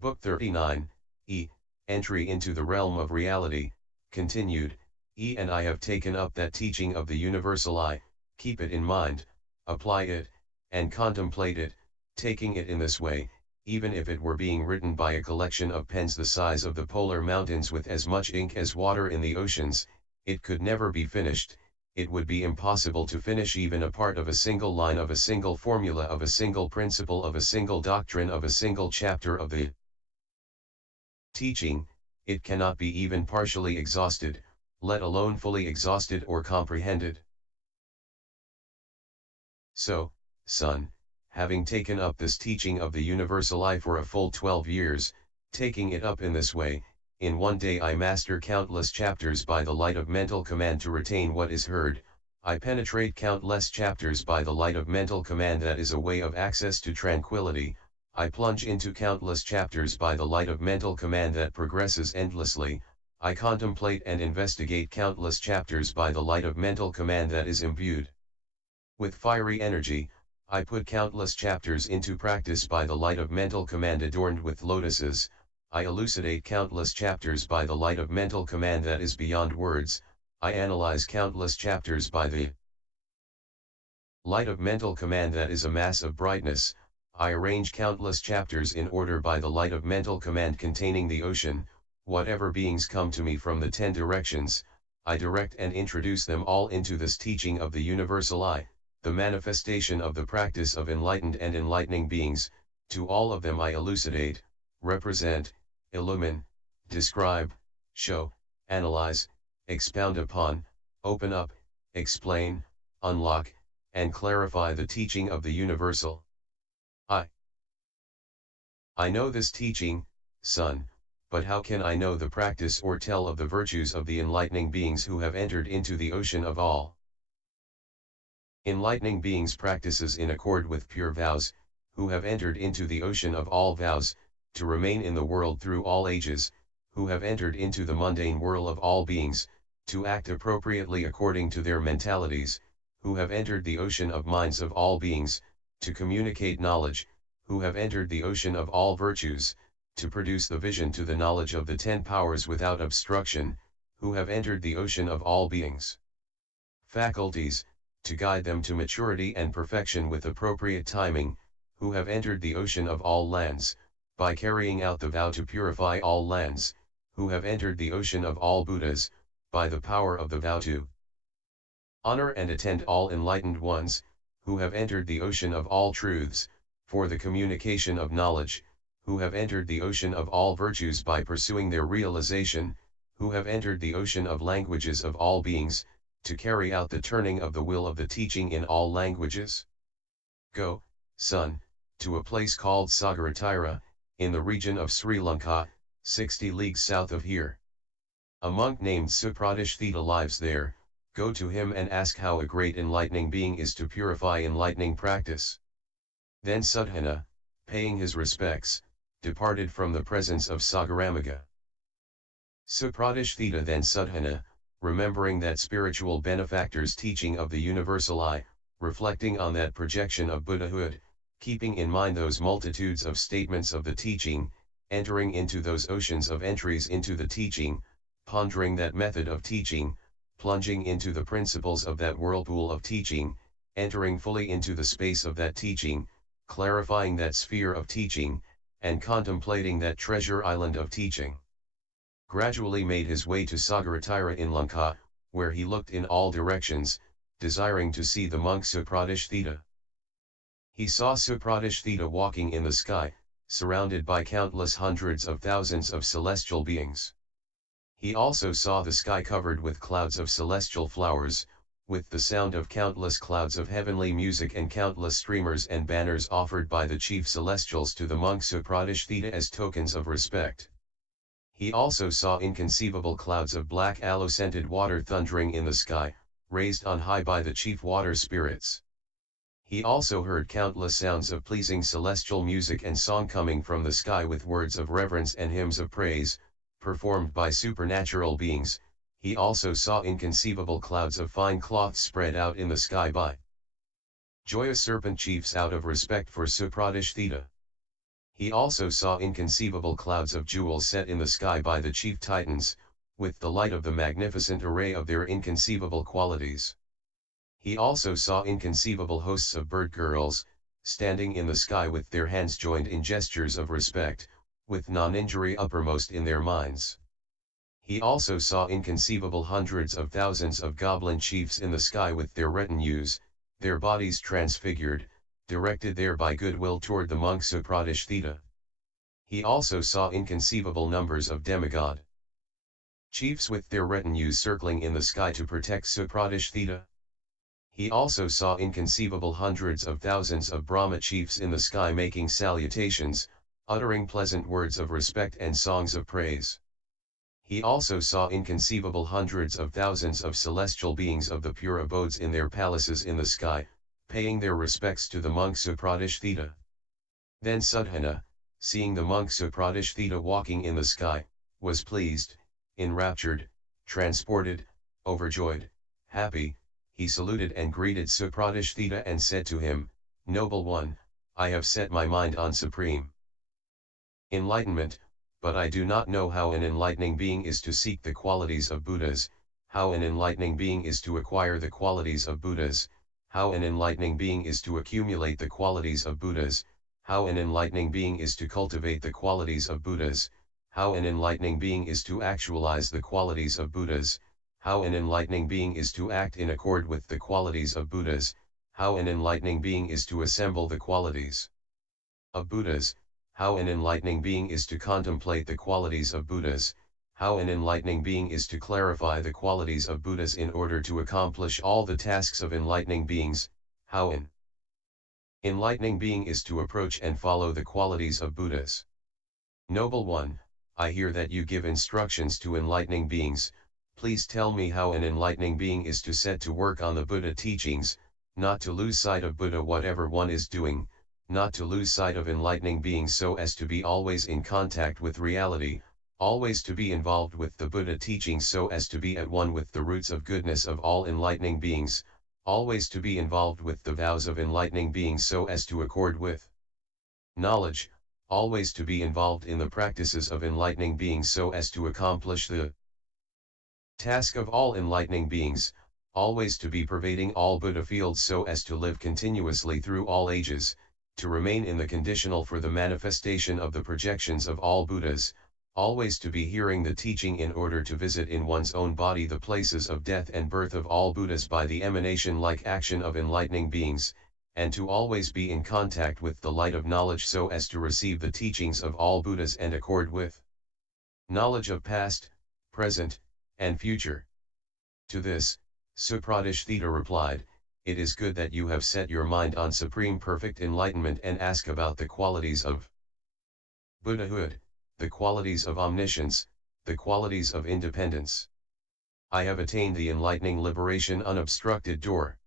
Book 39, E. Entry into the Realm of Reality, continued, and I have taken up that teaching of the universal I, keep it in mind, apply it, and contemplate it, taking it in this way, even if it were being written by a collection of pens the size of the polar mountains with as much ink as water in the oceans, it could never be finished. It would be impossible to finish even a part of a single line of a single formula of a single principle of a single doctrine of a single chapter of the teaching. It cannot be even partially exhausted, let alone fully exhausted or comprehended. So, son, having taken up this teaching of the universal I for a full 12 years, taking it up in this way, in one day I master countless chapters by the light of mental command to retain what is heard, I penetrate countless chapters by the light of mental command that is a way of access to tranquility, I plunge into countless chapters by the light of mental command that progresses endlessly, I contemplate and investigate countless chapters by the light of mental command that is imbued with fiery energy, I put countless chapters into practice by the light of mental command adorned with lotuses, I elucidate countless chapters by the light of mental command that is beyond words, I analyze countless chapters by the light of mental command that is a mass of brightness, I arrange countless chapters in order by the light of mental command containing the ocean, whatever beings come to me from the 10 directions, I direct and introduce them all into this teaching of the universal I, the manifestation of the practice of enlightened and enlightening beings, to all of them I elucidate, represent, illumine, describe, show, analyze, expound upon, open up, explain, unlock, and clarify the teaching of the universal I know this teaching, son, but how can I know the practice or tell of the virtues of the enlightening beings who have entered into the ocean of all enlightening beings practices in accord with pure vows, who have entered into the ocean of all vows, to remain in the world through all ages, who have entered into the mundane whirl of all beings, to act appropriately according to their mentalities, who have entered the ocean of minds of all beings, to communicate knowledge, who have entered the ocean of all virtues, to produce the vision to the knowledge of the 10 powers without obstruction, who have entered the ocean of all beings' faculties, to guide them to maturity and perfection with appropriate timing, who have entered the ocean of all lands, by carrying out the vow to purify all lands, who have entered the ocean of all Buddhas, by the power of the vow to honor and attend all enlightened ones, who have entered the ocean of all truths, for the communication of knowledge, who have entered the ocean of all virtues by pursuing their realization, who have entered the ocean of languages of all beings, to carry out the turning of the will of the teaching in all languages. Go, son, to a place called Sagaratira, in the region of Sri Lanka, 60 leagues south of here. A monk named Supradishthita lives there, go to him and ask how a great enlightening being is to purify enlightening practice. Then Sudhana, paying his respects, departed from the presence of Sagaramaga. Supradishthita then Sudhana, remembering that spiritual benefactor's teaching of the universal I, reflecting on that projection of Buddhahood, keeping in mind those multitudes of statements of the teaching, entering into those oceans of entries into the teaching, pondering that method of teaching, plunging into the principles of that whirlpool of teaching, entering fully into the space of that teaching, clarifying that sphere of teaching, and contemplating that treasure island of teaching. Gradually made his way to Sagaratira in Lanka, where he looked in all directions, desiring to see the monk Supradishthita. He saw Supradishthita walking in the sky, surrounded by countless hundreds of thousands of celestial beings. He also saw the sky covered with clouds of celestial flowers, with the sound of countless clouds of heavenly music and countless streamers and banners offered by the chief celestials to the monk Supradishthita as tokens of respect. He also saw inconceivable clouds of black aloe-scented water thundering in the sky, raised on high by the chief water spirits. He also heard countless sounds of pleasing celestial music and song coming from the sky with words of reverence and hymns of praise, performed by supernatural beings. He also saw inconceivable clouds of fine cloth spread out in the sky by joyous serpent chiefs out of respect for Supradishthita. He also saw inconceivable clouds of jewels set in the sky by the chief titans, with the light of the magnificent array of their inconceivable qualities. He also saw inconceivable hosts of bird girls, standing in the sky with their hands joined in gestures of respect, with non-injury uppermost in their minds. He also saw inconceivable hundreds of thousands of goblin chiefs in the sky with their retinues, their bodies transfigured, directed there by goodwill toward the monk Supradishthita. He also saw inconceivable numbers of demigod chiefs with their retinues circling in the sky to protect Supradishthita. He also saw inconceivable hundreds of thousands of Brahma chiefs in the sky making salutations, uttering pleasant words of respect and songs of praise. He also saw inconceivable hundreds of thousands of celestial beings of the pure abodes in their palaces in the sky, paying their respects to the monk Supradishthita. Then Suddhana, seeing the monk Supradishthita walking in the sky, was pleased, enraptured, transported, overjoyed, happy. He saluted and greeted Supradishthita and said to him, "Noble one, I have set my mind on supreme enlightenment, but I do not know how an enlightening being is to seek the qualities of Buddhas, how an enlightening being is to acquire the qualities of Buddhas, how an enlightening being is to accumulate the qualities of Buddhas, how an enlightening being is to cultivate the qualities of Buddhas, how an enlightening being is to actualize the qualities of Buddhas, how an enlightening being is to act in accord with the qualities of Buddhas, how an enlightening being is to assemble the qualities of Buddhas, how an enlightening being is to contemplate the qualities of Buddhas, how an enlightening being is to clarify the qualities of Buddhas in order to accomplish all the tasks of enlightening beings, how an enlightening being is to approach and follow the qualities of Buddhas. Noble one, I hear that you give instructions to enlightening beings. Please tell me how an enlightening being is to set to work on the Buddha teachings, not to lose sight of Buddha whatever one is doing, not to lose sight of enlightening beings so as to be always in contact with reality, always to be involved with the Buddha teachings so as to be at one with the roots of goodness of all enlightening beings, always to be involved with the vows of enlightening beings so as to accord with knowledge, always to be involved in the practices of enlightening beings so as to accomplish the task of all enlightening beings, always to be pervading all Buddha fields so as to live continuously through all ages, to remain in the conditional for the manifestation of the projections of all Buddhas, always to be hearing the teaching in order to visit in one's own body the places of death and birth of all Buddhas by the emanation-like action of enlightening beings, and to always be in contact with the light of knowledge so as to receive the teachings of all Buddhas and accord with knowledge of past, present, and future. To this, Supradishthita replied, "It is good that you have set your mind on supreme perfect enlightenment and ask about the qualities of Buddhahood, the qualities of omniscience, the qualities of independence. I have attained the enlightening liberation unobstructed door.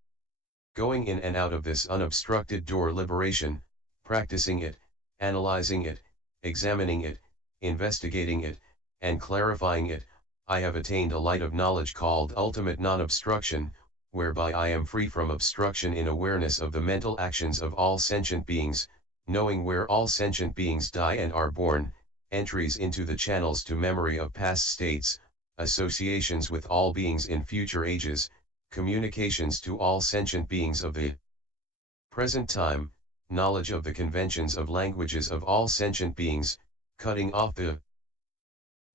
Going in and out of this unobstructed door liberation, practicing it, analyzing it, examining it, investigating it, and clarifying it, I have attained a light of knowledge called ultimate non-obstruction, whereby I am free from obstruction in awareness of the mental actions of all sentient beings, knowing where all sentient beings die and are born, entries into the channels to memory of past states, associations with all beings in future ages, communications to all sentient beings of the present time, knowledge of the conventions of languages of all sentient beings, cutting off the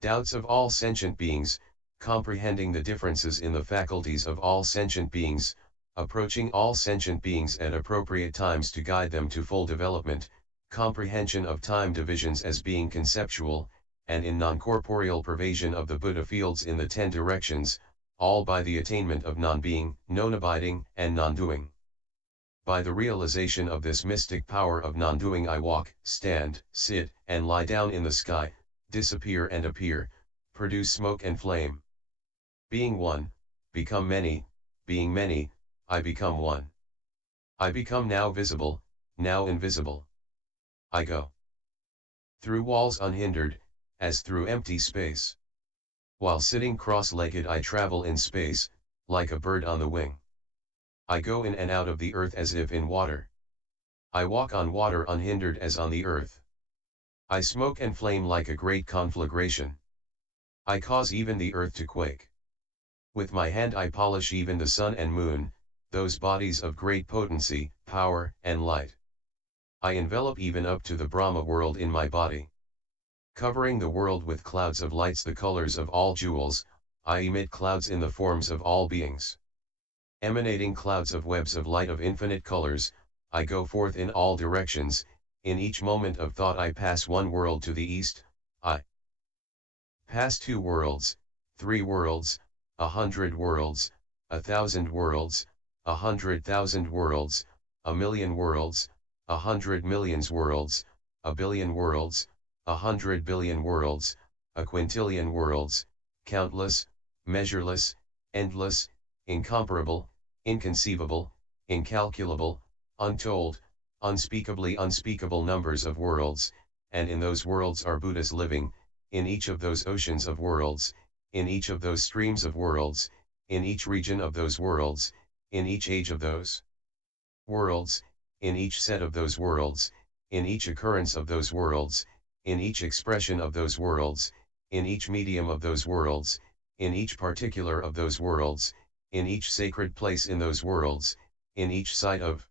doubts of all sentient beings, comprehending the differences in the faculties of all sentient beings, approaching all sentient beings at appropriate times to guide them to full development, comprehension of time divisions as being conceptual, and in non-corporeal pervasion of the Buddha fields in the 10 directions, all by the attainment of non-being, non-abiding, and non-doing. By the realization of this mystic power of non-doing I walk, stand, sit, and lie down in the sky, disappear and appear, produce smoke and flame. Being one, become many, being many, I become one. I become now visible, now invisible. I go through walls unhindered, as through empty space. While sitting cross-legged I travel in space, like a bird on the wing. I go in and out of the earth as if in water. I walk on water unhindered as on the earth. I smoke and flame like a great conflagration. I cause even the earth to quake. With my hand I polish even the sun and moon, those bodies of great potency, power, and light. I envelop even up to the Brahma world in my body. Covering the world with clouds of lights the colors of all jewels, I emit clouds in the forms of all beings. Emanating clouds of webs of light of infinite colors, I go forth in all directions, in each moment of thought I pass one world to the east, I pass 2 worlds, 3 worlds, 100 worlds, 1,000 worlds, 100,000 worlds, 1,000,000 worlds, 100 millions worlds, 1,000,000,000 worlds, 100 billion worlds, 1,000,000,000,000 worlds, countless, measureless, endless, incomparable, inconceivable, incalculable, untold, unspeakably unspeakable numbers of worlds, and in those worlds are Buddhas living, in each of those oceans of worlds, in each of those streams of worlds, in each region of those worlds, in each age of those worlds, in each set of those worlds, in each occurrence of those worlds, in each expression of those worlds, in each medium of those worlds, in each particular of those worlds, in each sacred place in those worlds, in each site of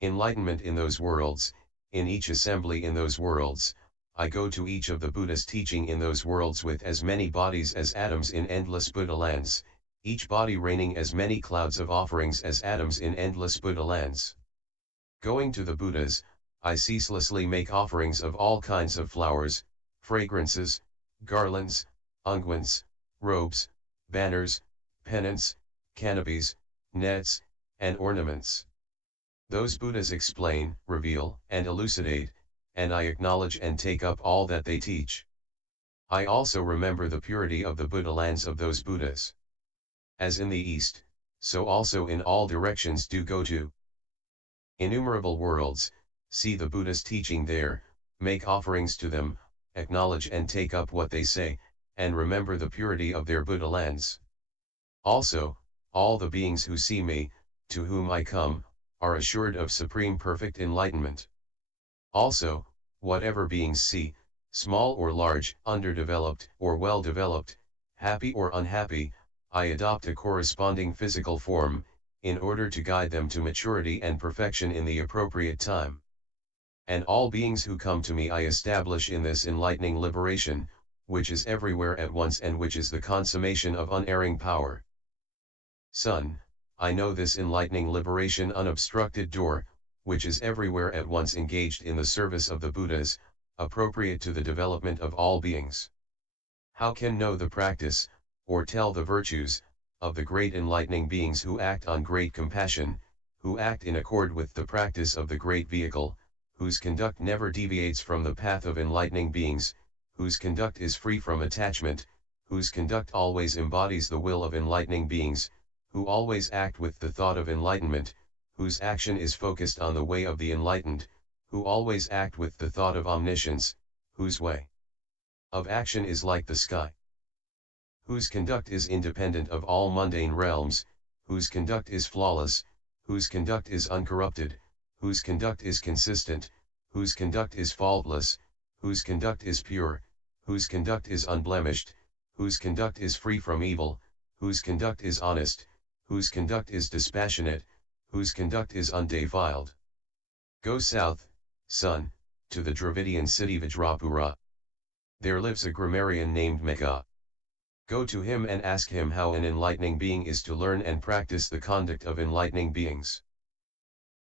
enlightenment in those worlds, in each assembly in those worlds, I go to each of the Buddha's teaching in those worlds with as many bodies as atoms in endless Buddha lands, each body raining as many clouds of offerings as atoms in endless Buddha lands. Going to the Buddhas, I ceaselessly make offerings of all kinds of flowers, fragrances, garlands, unguents, robes, banners, pennants, canopies, nets, and ornaments. Those Buddhas explain, reveal, and elucidate, and I acknowledge and take up all that they teach. I also remember the purity of the Buddha lands of those Buddhas. As in the East, so also in all directions do go to innumerable worlds, see the Buddha's teaching there, make offerings to them, acknowledge and take up what they say, and remember the purity of their Buddha lands. Also, all the beings who see me, to whom I come, are assured of supreme perfect enlightenment. Also, whatever beings see, small or large, underdeveloped or well-developed, happy or unhappy, I adopt a corresponding physical form, in order to guide them to maturity and perfection in the appropriate time. And all beings who come to me I establish in this enlightening liberation, which is everywhere at once and which is the consummation of unerring power. Son, I know this enlightening liberation unobstructed door, which is everywhere at once engaged in the service of the Buddhas, appropriate to the development of all beings. How can know the practice, or tell the virtues, of the great enlightening beings who act on great compassion, who act in accord with the practice of the great vehicle, whose conduct never deviates from the path of enlightening beings, whose conduct is free from attachment, whose conduct always embodies the will of enlightening beings, who always act with the thought of enlightenment, whose action is focused on the way of the enlightened, who always act with the thought of omniscience, whose way of action is like the sky, whose conduct is independent of all mundane realms, whose conduct is flawless, whose conduct is uncorrupted, whose conduct is consistent, whose conduct is faultless, whose conduct is pure, whose conduct is unblemished, whose conduct is free from evil, whose conduct is honest, whose conduct is dispassionate, whose conduct is undefiled. Go south, son, to the Dravidian city Vajrapura. There lives a grammarian named Mega. Go to him and ask him how an enlightening being is to learn and practice the conduct of enlightening beings.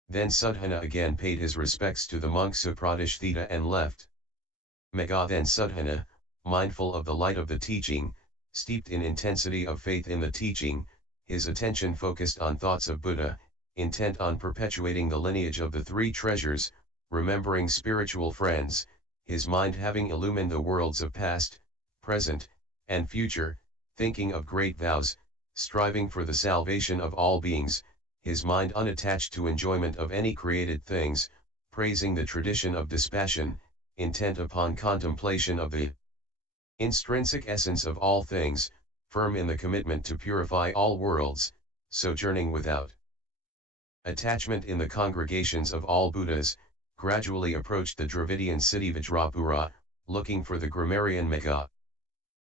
Then Sudhana again paid his respects to the monk Supradishthita and left. Mega then Sudhana, mindful of the light of the teaching, steeped in intensity of faith in the teaching, his attention focused on thoughts of Buddha, intent on perpetuating the lineage of the 3 treasures, remembering spiritual friends, his mind having illumined the worlds of past, present, and future, thinking of great vows, striving for the salvation of all beings, his mind unattached to enjoyment of any created things, praising the tradition of dispassion, intent upon contemplation of the intrinsic essence of all things, firm in the commitment to purify all worlds, sojourning without attachment in the congregations of all Buddhas, gradually approached the Dravidian city Vajrapura, looking for the grammarian Megha.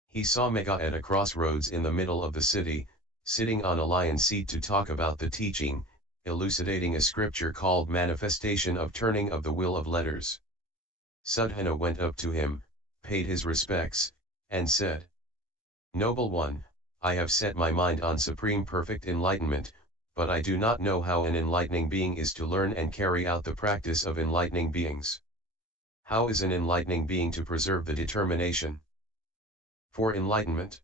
He saw Megha at a crossroads in the middle of the city, sitting on a lion seat to talk about the teaching, elucidating a scripture called manifestation of turning of the will of letters. Sudhana went up to him, paid his respects, and said, "Noble one, I have set my mind on supreme perfect enlightenment, but I do not know how an enlightening being is to learn and carry out the practice of enlightening beings. How is an enlightening being to preserve the determination for enlightenment?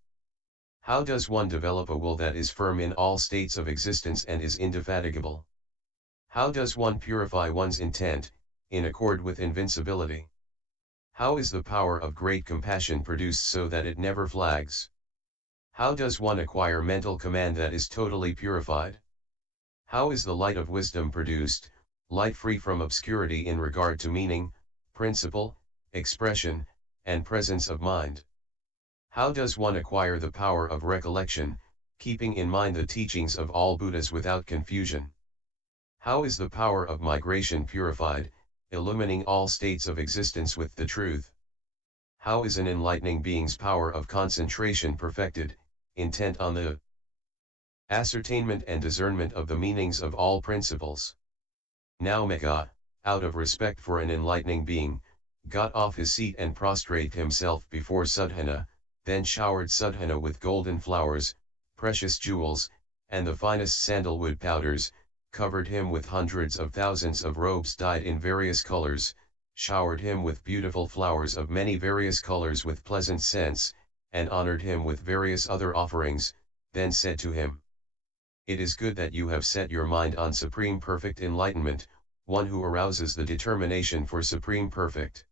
How does one develop a will that is firm in all states of existence and is indefatigable? How does one purify one's intent, in accord with invincibility? How is the power of great compassion produced so that it never flags? How does one acquire mental command that is totally purified? How is the light of wisdom produced, light free from obscurity in regard to meaning, principle, expression, and presence of mind? How does one acquire the power of recollection, keeping in mind the teachings of all Buddhas without confusion? How is the power of migration purified, illumining all states of existence with the truth? How is an enlightening being's power of concentration perfected, intent on the ascertainment and discernment of the meanings of all principles?" Now Megha, out of respect for an enlightening being, got off his seat and prostrated himself before Sudhana, then showered Sudhana with golden flowers, precious jewels, and the finest sandalwood powders, covered him with hundreds of thousands of robes dyed in various colors, showered him with beautiful flowers of many various colors with pleasant scents, and honored him with various other offerings, then said to him, "It is good that you have set your mind on supreme perfect enlightenment, one who arouses the determination for supreme perfect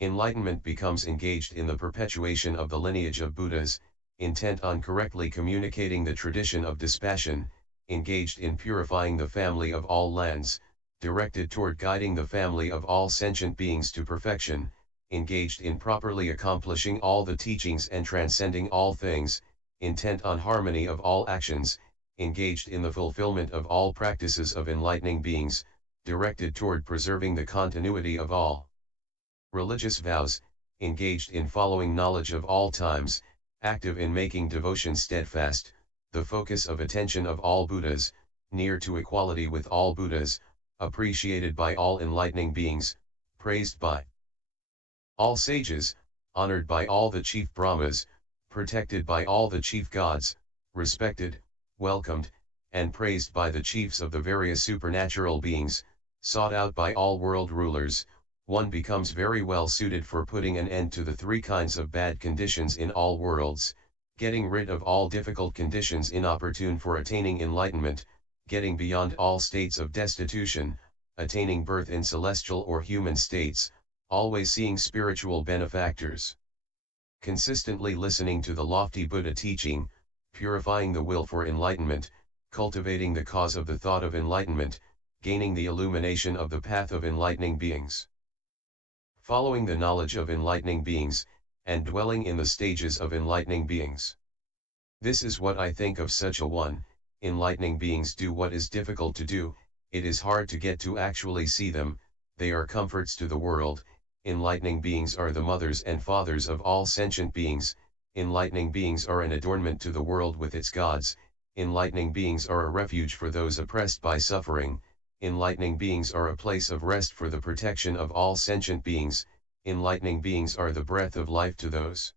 enlightenment becomes engaged in the perpetuation of the lineage of Buddhas, intent on correctly communicating the tradition of dispassion, engaged in purifying the family of all lands, directed toward guiding the family of all sentient beings to perfection, engaged in properly accomplishing all the teachings and transcending all things, intent on harmony of all actions, engaged in the fulfillment of all practices of enlightening beings, directed toward preserving the continuity of all religious vows, engaged in following knowledge of all times, active in making devotion steadfast, the focus of attention of all Buddhas, near to equality with all Buddhas, appreciated by all enlightening beings, praised by all sages, honored by all the chief Brahmas, protected by all the chief gods, respected, welcomed, and praised by the chiefs of the various supernatural beings, sought out by all world rulers, one becomes very well suited for putting an end to the three kinds of bad conditions in all worlds, getting rid of all difficult conditions inopportune for attaining enlightenment, getting beyond all states of destitution, attaining birth in celestial or human states, always seeing spiritual benefactors, consistently listening to the lofty Buddha teaching, purifying the will for enlightenment, cultivating the cause of the thought of enlightenment, gaining the illumination of the path of enlightening beings, following the knowledge of enlightening beings, and dwelling in the stages of enlightening beings. This is what I think of such a one. Enlightening beings do what is difficult to do, it is hard to get to actually see them, they are comforts to the world. Enlightening beings are the mothers and fathers of all sentient beings, enlightening beings are an adornment to the world with its gods, enlightening beings are a refuge for those oppressed by suffering, enlightening beings are a place of rest for the protection of all sentient beings, enlightening beings are the breath of life to those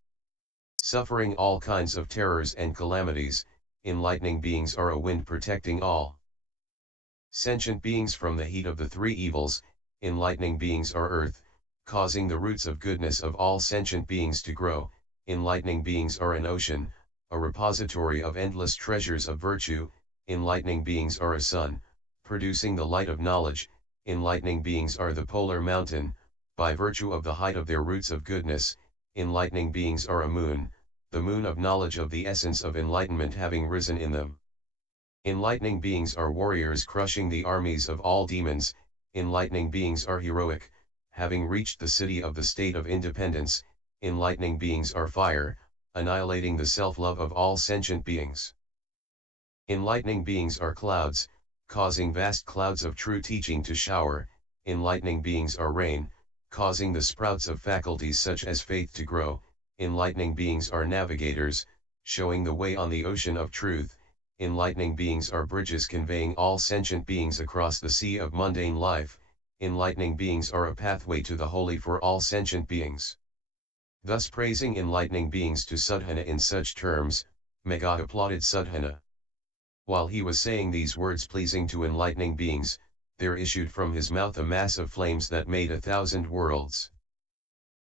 suffering all kinds of terrors and calamities, enlightening beings are a wind protecting all sentient beings from the heat of the three evils, enlightening beings are earth, causing the roots of goodness of all sentient beings to grow, enlightening beings are an ocean, a repository of endless treasures of virtue, enlightening beings are a sun, producing the light of knowledge, enlightening beings are the polar mountain, by virtue of the height of their roots of goodness, enlightening beings are a moon, the moon of knowledge of the essence of enlightenment having risen in them. Enlightening beings are warriors crushing the armies of all demons, enlightening beings are heroic, having reached the city of the state of independence, enlightening beings are fire, annihilating the self-love of all sentient beings. Enlightening beings are clouds, causing vast clouds of true teaching to shower, enlightening beings are rain, causing the sprouts of faculties such as faith to grow, enlightening beings are navigators, showing the way on the ocean of truth, enlightening beings are bridges conveying all sentient beings across the sea of mundane life, enlightening beings are a pathway to the holy for all sentient beings. Thus praising enlightening beings to Sadhana in such terms, Megha applauded Sadhana. While he was saying these words pleasing to enlightening beings, there issued from his mouth a mass of flames that made 1,000 worlds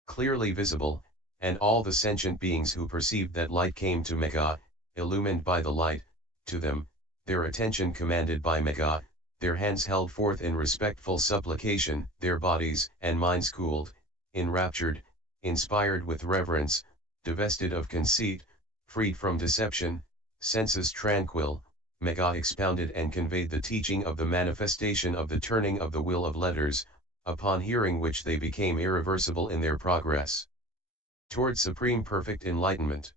clearly visible, and all the sentient beings who perceived that light came to Megha, illumined by the light, to them, their attention commanded by Megha, their hands held forth in respectful supplication, their bodies and minds cooled, enraptured, inspired with reverence, divested of conceit, freed from deception, senses tranquil, Megha expounded and conveyed the teaching of the manifestation of the turning of the will of letters, upon hearing which they became irreversible in their progress toward supreme perfect enlightenment.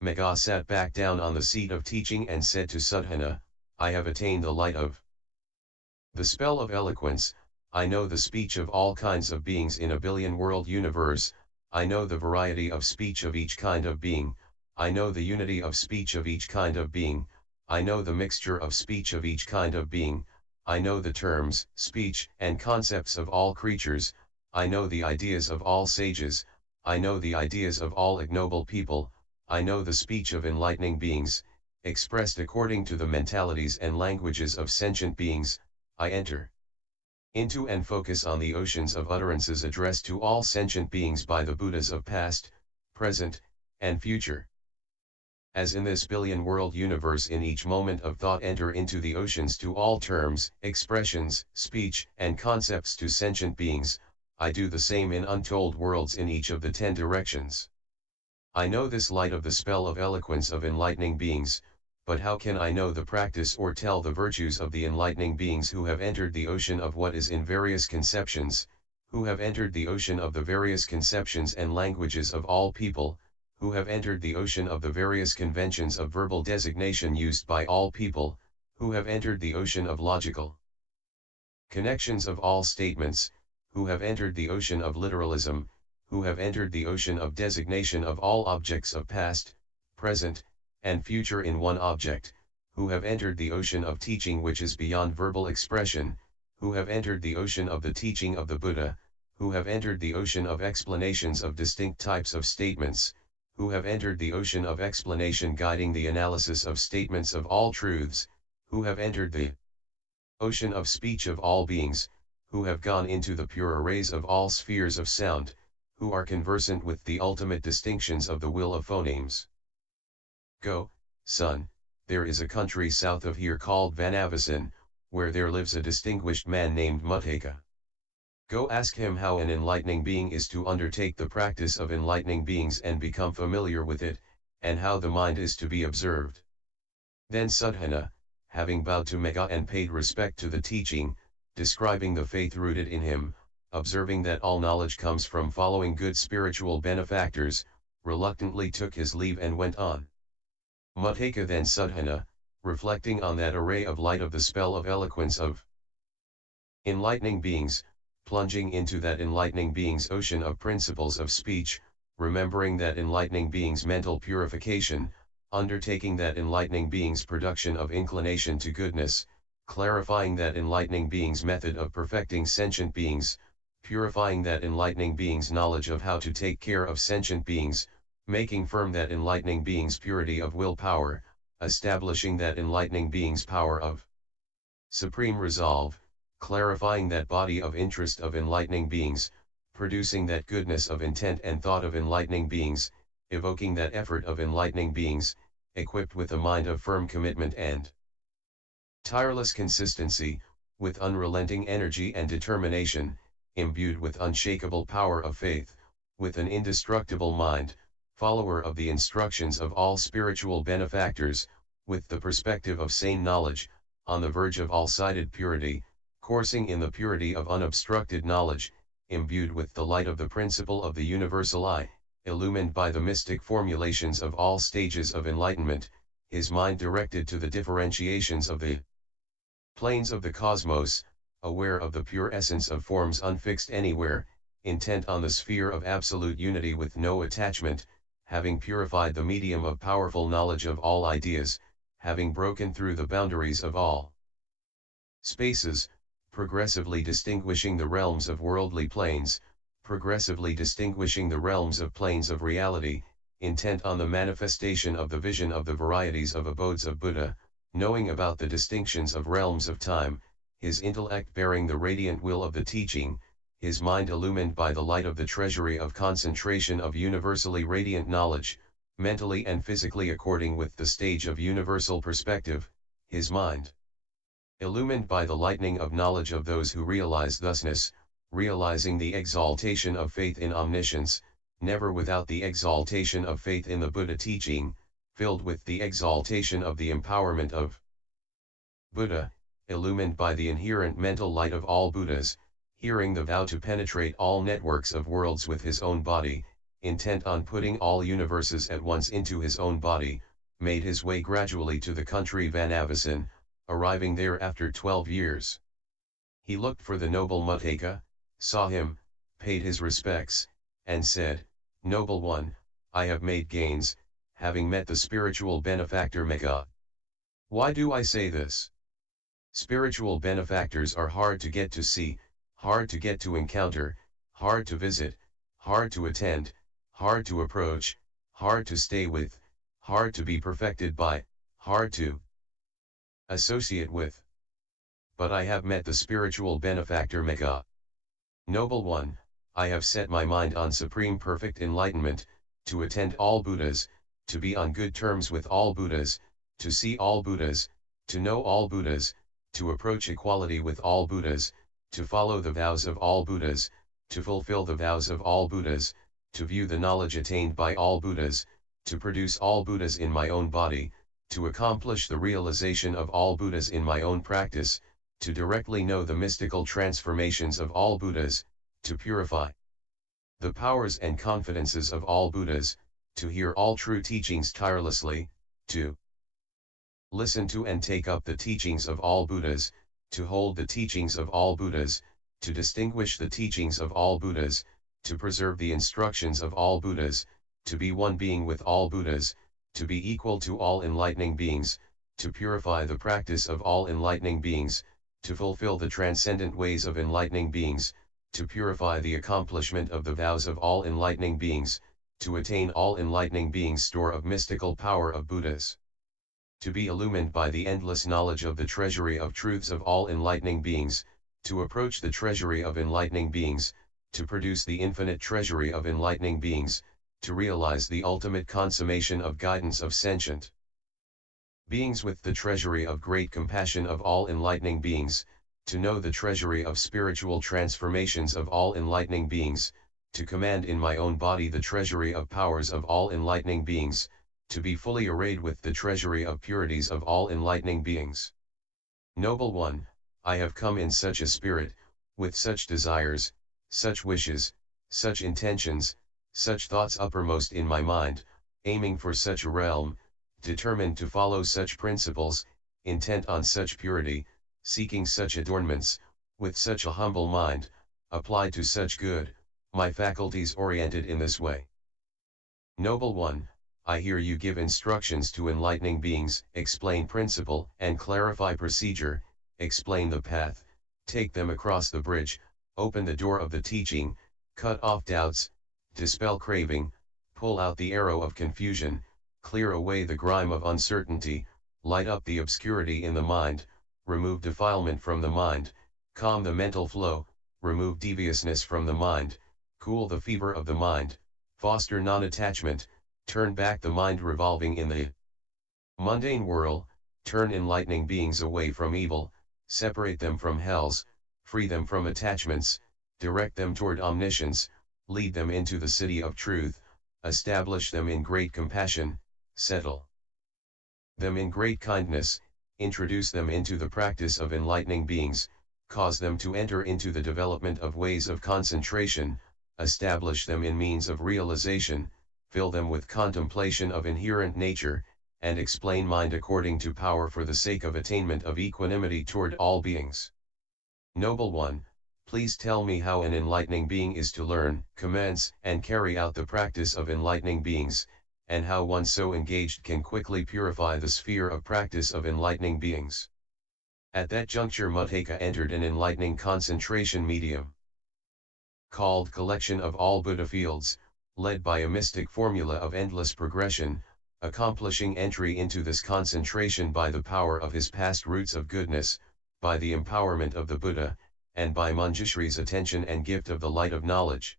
Megha sat back down on the seat of teaching and said to Sadhana, I have attained the light of the spell of eloquence, I know the speech of all kinds of beings in a billion-world universe, I know the variety of speech of each kind of being, I know the unity of speech of each kind of being, I know the mixture of speech of each kind of being, I know the terms, speech, and concepts of all creatures, I know the ideas of all sages, I know the ideas of all ignoble people, I know the speech of enlightening beings, expressed according to the mentalities and languages of sentient beings, I enter into and focus on the oceans of utterances addressed to all sentient beings by the Buddhas of past, present, and future. As in this billion-world universe in each moment of thought enter into the oceans to all terms, expressions, speech, and concepts to sentient beings, I do the same in untold worlds in each of the 10 directions. I know this light of the spell of eloquence of enlightening beings, but how can I know the practice or tell the virtues of the enlightening beings who have entered the ocean of what is in various conceptions, who have entered the ocean of the various conceptions and languages of all people, who have entered the ocean of the various conventions of verbal designation used by all people, who have entered the ocean of logical connections of all statements, who have entered the ocean of literalism, who have entered the ocean of designation of all objects of past, present, and future in one object, who have entered the ocean of teaching which is beyond verbal expression, who have entered the ocean of the teaching of the Buddha, who have entered the ocean of explanations of distinct types of statements, who have entered the ocean of explanation guiding the analysis of statements of all truths, who have entered the ocean of speech of all beings, who have gone into the pure arrays of all spheres of sound, who are conversant with the ultimate distinctions of the will of phonemes. Go, son, there is a country south of here called Vanavasan, where there lives a distinguished man named Muttaka. Go ask him how an enlightening being is to undertake the practice of enlightening beings and become familiar with it, and how the mind is to be observed. Then Sadhana, having bowed to Megha and paid respect to the teaching, describing the faith rooted in him, observing that all knowledge comes from following good spiritual benefactors, reluctantly took his leave and went on. Muttaka then Sadhana, reflecting on that array of light of the spell of eloquence of enlightening beings, plunging into that enlightening being's ocean of principles of speech, remembering that enlightening being's mental purification, undertaking that enlightening being's production of inclination to goodness, clarifying that enlightening being's method of perfecting sentient beings, purifying that enlightening being's knowledge of how to take care of sentient beings, making firm that enlightening being's purity of willpower, establishing that enlightening being's power of supreme resolve, clarifying that body of interest of enlightening beings, producing that goodness of intent and thought of enlightening beings, evoking that effort of enlightening beings, equipped with a mind of firm commitment and tireless consistency, with unrelenting energy and determination, imbued with unshakable power of faith, with an indestructible mind, follower of the instructions of all spiritual benefactors, with the perspective of sane knowledge, on the verge of all-sided purity, coursing in the purity of unobstructed knowledge, imbued with the light of the principle of the universal I, illumined by the mystic formulations of all stages of enlightenment, his mind directed to the differentiations of the planes of the cosmos, aware of the pure essence of forms unfixed anywhere, intent on the sphere of absolute unity with no attachment, having purified the medium of powerful knowledge of all ideas, having broken through the boundaries of all spaces, progressively distinguishing the realms of worldly planes, progressively distinguishing the realms of planes of reality, intent on the manifestation of the vision of the varieties of abodes of Buddha, knowing about the distinctions of realms of time, his intellect bearing the radiant will of the teaching, his mind illumined by the light of the treasury of concentration of universally radiant knowledge, mentally and physically according with the stage of universal perspective, his mind illumined by the lightning of knowledge of those who realize thusness, realizing the exaltation of faith in omniscience, never without the exaltation of faith in the Buddha teaching, filled with the exaltation of the empowerment of Buddha, illumined by the inherent mental light of all Buddhas, hearing the vow to penetrate all networks of worlds with his own body, intent on putting all universes at once into his own body, made his way gradually to the country Vanavasan, arriving there after 12 years. He looked for the noble Muttaka, saw him, paid his respects, and said, "Noble one, I have made gains, having met the spiritual benefactor Mega." Why do I say this? Spiritual benefactors are hard to get to see, hard to get to encounter, hard to visit, hard to attend, hard to approach, hard to stay with, hard to be perfected by, hard to associate with. But I have met the spiritual benefactor Mega. Noble one, I have set my mind on supreme perfect enlightenment, to attend all Buddhas, to be on good terms with all Buddhas, to see all Buddhas, to know all Buddhas, to approach equality with all Buddhas, to follow the vows of all Buddhas, to fulfill the vows of all Buddhas, to view the knowledge attained by all Buddhas, to produce all Buddhas in my own body, to accomplish the realization of all Buddhas in my own practice, to directly know the mystical transformations of all Buddhas, to purify the powers and confidences of all Buddhas, to hear all true teachings tirelessly, to listen to and take up the teachings of all Buddhas, to hold the teachings of all Buddhas, to distinguish the teachings of all Buddhas, to preserve the instructions of all Buddhas, to be one being with all Buddhas, to be equal to all enlightening beings, to purify the practice of all enlightening beings, to fulfill the transcendent ways of enlightening beings, to purify the accomplishment of the vows of all enlightening beings, to attain all enlightening beings' store of mystical power of Buddhas, to be illumined by the endless knowledge of the treasury of truths of all enlightening beings, to approach the treasury of enlightening beings, to produce the infinite treasury of enlightening beings, to realize the ultimate consummation of guidance of sentient beings with the treasury of great compassion of all enlightening beings, to know the treasury of spiritual transformations of all enlightening beings, to command in my own body the treasury of powers of all enlightening beings, to be fully arrayed with the treasury of purities of all enlightening beings. Noble one, I have come in such a spirit, with such desires, such wishes, such intentions, such thoughts uppermost in my mind, aiming for such a realm, determined to follow such principles, intent on such purity, seeking such adornments, with such a humble mind, applied to such good, my faculties oriented in this way. Noble one, I hear you give instructions to enlightening beings, explain principle and clarify procedure, explain the path, take them across the bridge, open the door of the teaching, cut off doubts, dispel craving, pull out the arrow of confusion, clear away the grime of uncertainty, light up the obscurity in the mind, remove defilement from the mind, calm the mental flow, remove deviousness from the mind, cool the fever of the mind, foster non-attachment, turn back the mind revolving in the mundane whirl, turn enlightening beings away from evil, separate them from hells, free them from attachments, direct them toward omniscience, lead them into the city of truth, establish them in great compassion, settle them in great kindness, introduce them into the practice of enlightening beings, cause them to enter into the development of ways of concentration, establish them in means of realization, fill them with contemplation of inherent nature, and explain mind according to power for the sake of attainment of equanimity toward all beings. Noble one, please tell me how an enlightening being is to learn, commence, and carry out the practice of enlightening beings, and how one so engaged can quickly purify the sphere of practice of enlightening beings. At that juncture Muttaka entered an enlightening concentration medium, called collection of all Buddha fields, led by a mystic formula of endless progression, accomplishing entry into this concentration by the power of his past roots of goodness, by the empowerment of the Buddha, and by Manjushri's attention and gift of the light of knowledge.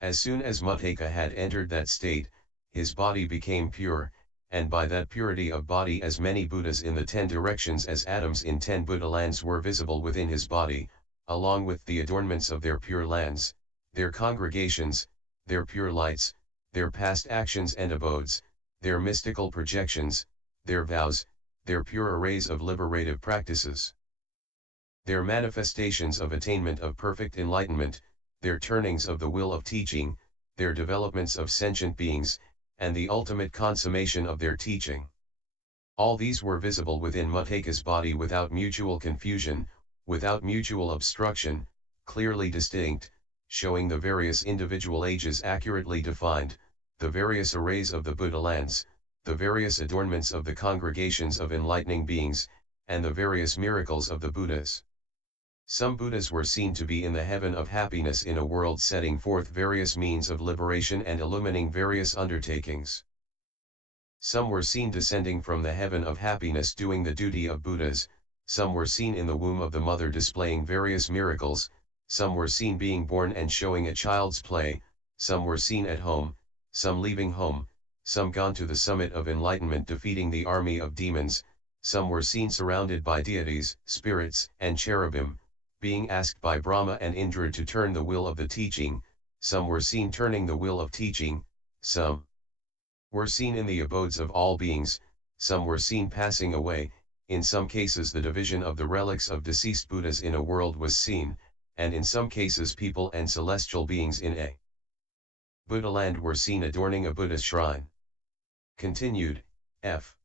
As soon as Muttaka had entered that state, his body became pure, and by that purity of body as many Buddhas in the 10 directions as atoms in 10 Buddha lands were visible within his body, along with the adornments of their pure lands, their congregations, their pure lights, their past actions and abodes, their mystical projections, their vows, their pure arrays of liberative practices, their manifestations of attainment of perfect enlightenment, their turnings of the will of teaching, their developments of sentient beings, and the ultimate consummation of their teaching. All these were visible within Muttaka's body without mutual confusion, without mutual obstruction, clearly distinct, showing the various individual ages accurately defined, the various arrays of the Buddha lands, the various adornments of the congregations of enlightening beings, and the various miracles of the Buddhas. Some Buddhas were seen to be in the heaven of happiness in a world setting forth various means of liberation and illumining various undertakings. Some were seen descending from the heaven of happiness doing the duty of Buddhas, some were seen in the womb of the mother displaying various miracles, some were seen being born and showing a child's play, some were seen at home, some leaving home, some gone to the summit of enlightenment defeating the army of demons, some were seen surrounded by deities, spirits, and cherubim, being asked by Brahma and Indra to turn the wheel of the teaching, some were seen turning the wheel of teaching, some were seen in the abodes of all beings, some were seen passing away, in some cases the division of the relics of deceased Buddhas in a world was seen, and in some cases people and celestial beings in a Buddha land were seen adorning a Buddha's shrine. Continued, F.